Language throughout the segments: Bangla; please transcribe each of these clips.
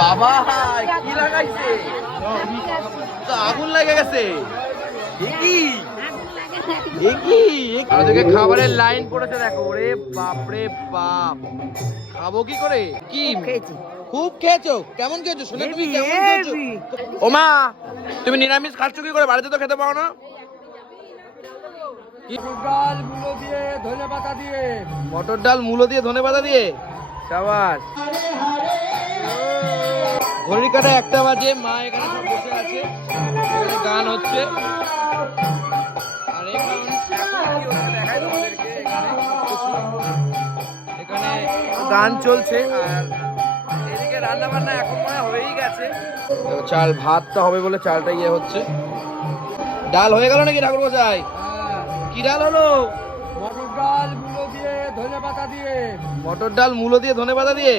বাবা কি লাগাইছে? তো আগুন লেগে গেছে। খাবারের লাইন পড়েছে দেখো ওরে বাপরে বাপ। খাব কি করে? কি? খুব খেয়েছো। কেমন খেয়েছো? শুনে তুমি কেমন খেয়েছো? ওমা তুমি নিরামিষ খাচ্ছ কি করে? বাড়িতে তো খেতে পারো না। ডাল মুলো দিয়ে ধনে পাতা দিয়ে। মটর ডাল মূলো দিয়ে ধনে পাতা দিয়ে? সাবাস। ঘড়ির কাটা একটা বাজে মা এখানে সব বসে আছে। গান হচ্ছে। আর এখন গান চলছে। আর এদিকে রান্না বান্না এখন মনে হয়েই গেছে। তো চাল ভাতটা হবে বলে চালটা ইয়ে হচ্ছে। ডাল হয়ে গেল নাকি ঠাকুর মশাই কি ডাল হলো? মটর ডাল মুলো দিয়ে ধনে পাতা দিয়ে। মটর ডাল মূলো দিয়ে ধনে পাতা দিয়ে?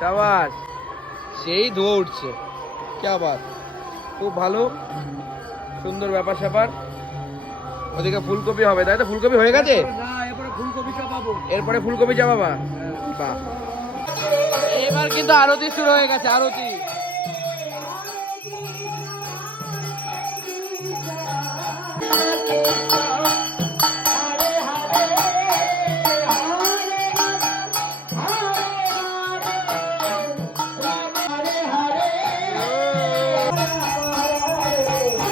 সাবাস। সেই ধোয়া উঠছে। কে আবার খুব ভালো। সুন্দর ব্যাপার স্যাপার। ওদিকে ফুলকপি হবে, তাই তো? ফুলকপি হয়ে গেছে? এরপরে ফুলকপি চাপাবো এরপরে ফুলকপি যাবা বা বাহ। এবার কিন্তু আরতি শুরু হয়ে গেছে, আরতি।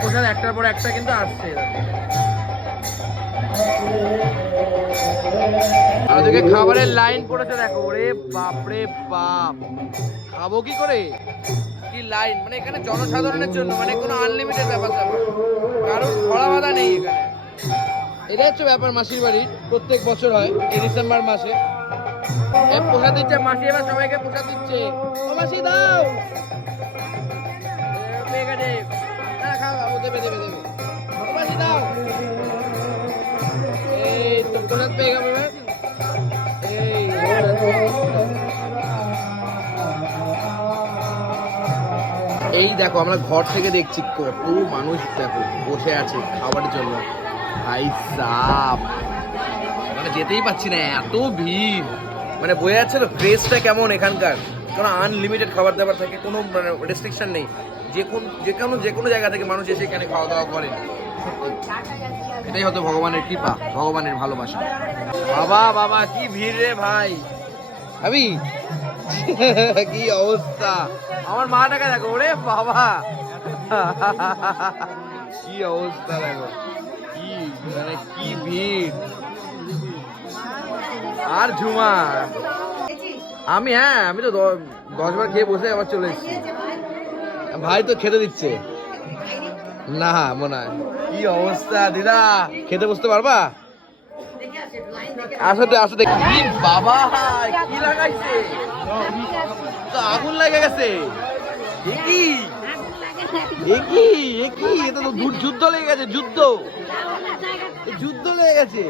ভোগের প্রসাদ একটার পর একটা কিন্তু আসছে আর খাবারের লাইন পড়েছে দেখো, ওরে বাপরে বাপ। খাব কি করে? কি লাইন মানে এখানে জনসাধারণের জন্য মানে কোনো আনলিমিটেড ব্যাপার স্যাপার কারণ খরা বাধা নেই এখানে। এটা হচ্ছে ব্যাপার মাসির বাড়ির প্রত্যেক বছর হয়, এই ডিসেম্বর মাসে। প্রসাদ দিচ্ছে মাসি, এবার সবাইকে প্রসাদ দিচ্ছে। ও মাসি, দাও। দেবে দেবে দেবে। দাও এই তো পেয়ে গেল এই। দেখো, আমরা ঘর থেকে দেখছি কত মানুষ দেখো বসে আছে খাবারের জন্য। ভাই সাপ মানে যেতেই পাচ্ছি না, এত ভিড়। মানে বোঝা যাচ্ছে তো প্রেসটা কেমন এখানকার। কারণ আনলিমিটেড খাবার দাবার থাকে, কোনো মানে রেস্ট্রিকশন নেই। যে কোন, যে কোনো যে কোনো জায়গা থেকে মানুষ এসে এখানে খাওয়া দাওয়া করেন এটাই হতো ভগবানের কৃপা, ভগবানের ভালোবাসা। বাবা বাবা, কি ভিড় রে ভাই। আমি কি অবস্থা? আমার মাটাকে দেখো ওরে বাবা। কি অবস্থা দেখো। কি মানে কি ভিড়। আর ঝুমা। আমি হ্যাঁ আমি তো দশ বার খেয়ে বসে আবার চলে এসেছি। ভাই তো খেতে দিচ্ছে। না মনে হয়। কি অবস্থা দিদা? খেতে বসতে পারবা? আসতে কি বাবা কি লাগাইছে? তো আগুন লেগে গেছে। কি এ কি? এ কি এটা তো যুদ্ধ লেগে গেছে যুদ্ধ। যুদ্ধ লেগে গেছে।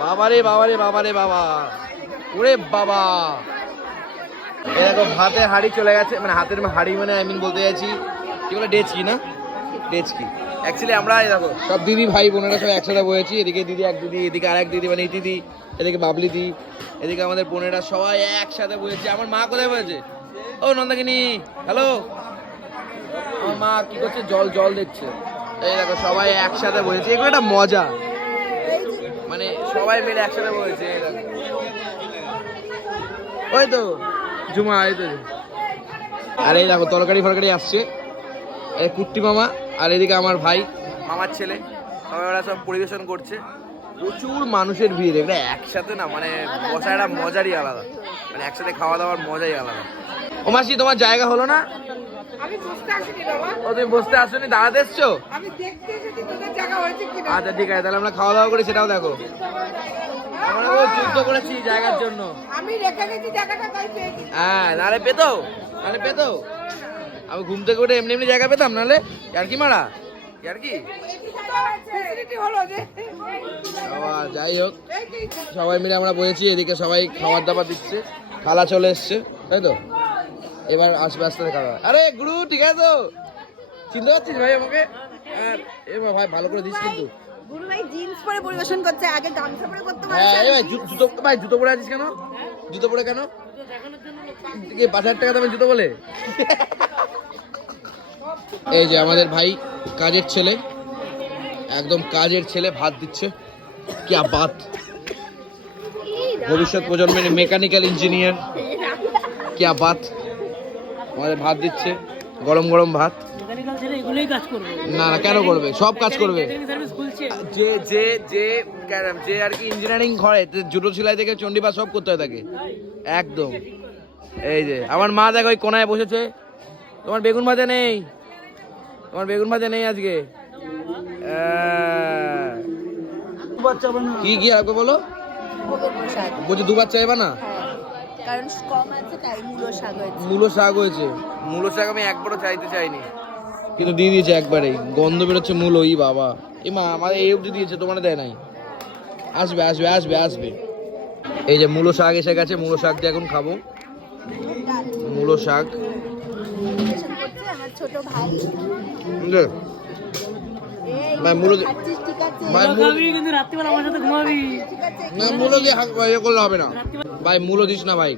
বাবা রে বাবা রে বাবা রে বাবা। ওরে বাবা। দেখো ভাতের হাড়ি চলে গেছে। মানে হাতের হাড়ি মানে আই মিন বলতে চাইছি, কি বলে, ডেচকি না? ডেচকি। অ্যাকচুয়ালি আমরা দেখো, সব দিদি, ভাই, বোনেরা সব একসাথে বয়েছি। এদিকে দিদি, এক দিদি, এদিকে আর এক দিদি মানে এই দিদি এদিকে বাবলি দি, এদিকে আমাদের বোনেরা সবাই একসাথে বয়েছে। আমার মা কোথায় বয়েছে? ও, নন্দাকিনী হ্যালো আমার মা কি করছে? জল জল দিচ্ছে। এই দেখো, সবাই একসাথে বয়েছে। এগুলো একটা মজা। মানে সবাই মিলে একসাথে বয়েছে ওই তো। জুমা এই তো। আর এই দেখো তরকারি ফরকারি আসছে। এই কুট্টি মামা আর এদিকে আমার ভাই। মামার ছেলে। সবাই ওরা সব পরিবেশন করছে। প্রচুর মানুষের ভিড় এগুলো একসাথে না মানে বসা একটা মজারই আলাদা। মানে একসাথে খাওয়া দাওয়ার মজাই আলাদা। ও মাসি তোমার জায়গা হলো না? ও তুমি বসতে আসনি দাঁড়াতে এসছো? আমি দেখতে এসেছি তোদের জায়গা হয়েছে কিনা। আচ্ছা ঠিক আছে তাহলে আমরা খাওয়া দাওয়া করি সেটাও দেখো। আমরা ও যুদ্ধ করেছি জায়গার জন্য। আমি রেখে গেছি জায়গাটা তাই পেয়েছি। হ্যাঁ নাহলে পেতো নাহলে পেতো। আমি ঘুম থেকে উঠে এমনি এমনি জায়গা পেতাম নাহলে আর কি মারা আর কি যাই হোক সবাই মিলে আমরা বলেছি এদিকে সবাই খাবার দাবার দিচ্ছে খালা চলে এসছে তাই তো? এবার আসবে আসতে খাওয়া আরে গুরু ঠিক আছে তো? চিনতে পারছিস ভাই আমাকে? আর এবার ভাই ভালো করে দিস কিন্তু। গুরু ভাই জিন্স পরে পরিবেশন করছে আগে গামছা পরে করতে হ্যাঁ এই ভাই জুতো ভাই জুতো পরে আছিস কেন? জুতো পরে কেন? কি পাঁচ হাজার টাকা দামের জুতো বলে? এই যে আমাদের ভাই কাজের ছেলে। একদম কাজের ছেলে ভাত দিচ্ছে। কি বাত ভবিষ্যৎ প্রজন্মের মেকানিক্যাল ইঞ্জিনিয়ার কি বাত আমাদের ভাত দিচ্ছে গরম গরম ভাত। মেকানিক্যাল ছেলে এগুলোই কাজ করবে। না না কেন করবে? সব কাজ করবে। যে যে যে যে আর কি ইঞ্জিনিয়ারিং করে জুটো সেলাই থেকে চণ্ডীপাঠ সব করতে হয় তাকে। একদম। এই যে আমার মা দেখো ওই কোনায় বসেছে। তোমার বেগুন ভাজা নেই? তোমার বেগুন ভাজা নেই আজকে? কি কি আর বলো? বলছি দুবার চাইবা না? হ্যাঁ কারণ কম আছে তাই মূলো শাক হয়েছে। মূলো শাক হয়েছে। মূলো শাক আমি একবারও চাইতে চাইনি। কিন্তু দিয়ে দিয়েছে একবারেই। গন্ধ বেরোচ্ছে মূলো ই বাবা। এ মা আমাদের এই অবধি দিয়েছে তোমার দেয় নাই। আসবে আসবে আসবে আসবে। এই যে মূলো শাক এসে গেছে মূলো শাক দিয়ে এখন খাব। মূলো শাক। ছোট ভাই ভাই, মূলো আমার না মূলো দিয়ে ইয়ে করলে হবে না। ভাই মূলো দিস না ভাই।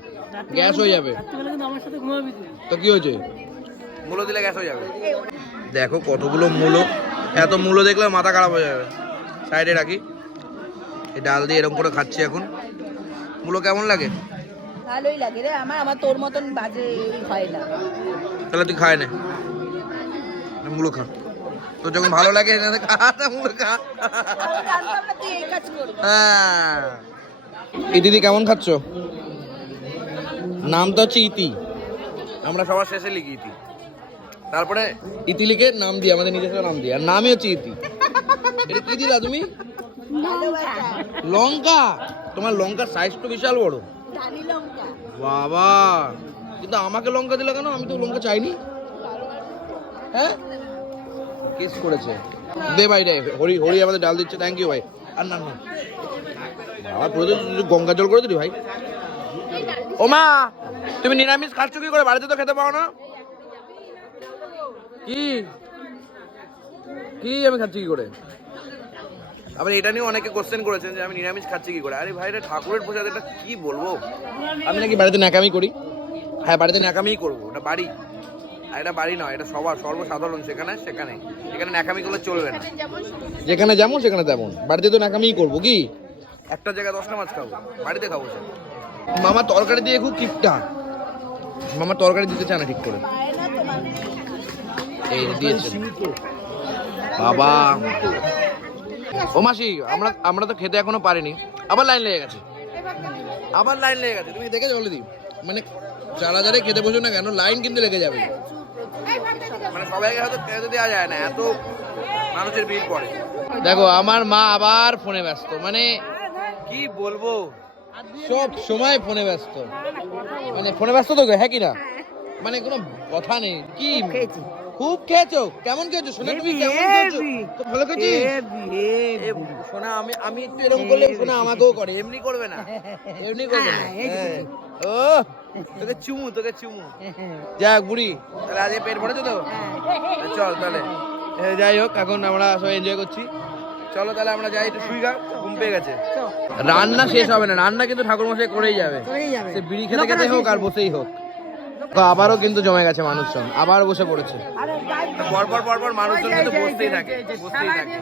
গ্যাস হয়ে যাবে। রাত্রিবেলা কিন্তু আমার সাথে ঘুমাবি তুই। তো কি হয়েছে? মূলো দিলে গ্যাস হয়ে যাবে। দেখো কতগুলো মূলো। এত মূলো দেখলে মাথা খারাপ হয়ে যাবে। সাইডে রাখি। এই ডাল দিয়ে এরকম করে খাচ্ছি এখন। মূলো কেমন লাগে? ভালোই লাগে রে। আমার আমার তোর মতন বাজে হয় না। তাহলে তুই খায় না। মূলো খা। তোর যখন ভালো লাগে খা মূলো খা। হ্যাঁ। এই দিদি কেমন খাচ্ছ? নামটা হচ্ছে ইতি। আমরা সবার শেষে লিখি ইতি। তারপরে ইতি লিখে নাম দিই আমাদের নিজস্ব নাম দিয়ে। আর নামই হচ্ছে ইতি। এটা কি দিলা তুমি লঙ্কা। তোমার লঙ্কার সাইজ তো বিশাল বড়। বাবা। কিন্তু আমাকে লঙ্কা দিলে কেন? আমি তো লঙ্কা চাইনি। হ্যাঁ? কিস করেছে। দে ভাই রে, হরি হরি আমাদের ডাল দিচ্ছে। থ্যাংক ইউ ভাই। আর না না। বাবা প্রচুর গঙ্গা জল করে দিলি ভাই। ও মা তুমি নিরামিষ খাচ্ছ কি করে? বাড়িতে তো খেতে পাও না। কি? কি আমি খাচ্ছি কি করে? আবার এটা নিয়ে অনেকে কোশ্চেন করেছেন যে আমি নিরামিষ খাচ্ছি কি করে? আরে ভাই এটা ঠাকুরের প্রসাদ এটা কি বলব? আমি নাকি বাড়িতে ন্যাকামি করি। হ্যাঁ বাড়িতে ন্যাকামিই করব ওটা বাড়ি। আর এটা বাড়ি নয় এটা সবার সর্বসাধারণ সেখানে সেখানে। এখানে ন্যাকামি করলে চলবে না। যেখানে যেমন সেখানে তেমন। বাড়িতে তো ন্যাকামিই করব কি? একটা জায়গায় দশটা মাছ খাব বাড়িতে খাব সে। মামা তরকারি দিয়ে খুব কিপটা। মামা তরকারি দিতে চায় না ঠিক করে। এই দিয়েছে। বাবা। ও মাসি আমরা আমরা তো খেতে এখনও পারিনি। আবার লাইন লেগে গেছে। আবার লাইন লেগে গেছে। তুমি দেখেছ অলরেডি মানে চার হাজারে খেতে বসো না কেন লাইন কিন্তু লেগে যাবে। মানে সবাইকে হয়তো খেতে দেওয়া যায় না এত মানুষের ভিড় পড়ে। দেখো আমার মা আবার ফোনে ব্যস্ত। মানে কি বলব? সব সময় ফোনে ব্যস্ত। মানে ফোনে ব্যস্ত তো হ্যাঁ কি না? মানে কোনো কথা নেই। কি? খুব খেয়েছো? কেমন খেয়েছো? শোনা তুমি কেমন খেয়েছো? ভালো খেয়েছিস? এ, শোনা আমি আমি একটু এরকম করলে শোনা আমাকেও করে এমনি করবে না। এমনি করবে না। হ্যাঁ। ও তোকে চুমু তোকে চুমু। যাক বুড়ি তাহলে আজকে পেট ভরেছো তো? চল তাহলে। যাই হোক এখন আমরা সবাই এনজয় করছি। চলো তাহলে আমরা যাই একটু শুই গা ঘুম পেয়ে গেছে। রান্না শেষ হবে না রান্না কিন্তু ঠাকুর মশাই করেই যাবে। সে বিড়ি খেতে খেতে হোক আর বসেই হোক। আবারও কিন্তু জমে গেছে মানুষজন, আবার বসে পড়েছে। পরপর পরপর মানুষজন কিন্তু বসতেই থাকে থাকে।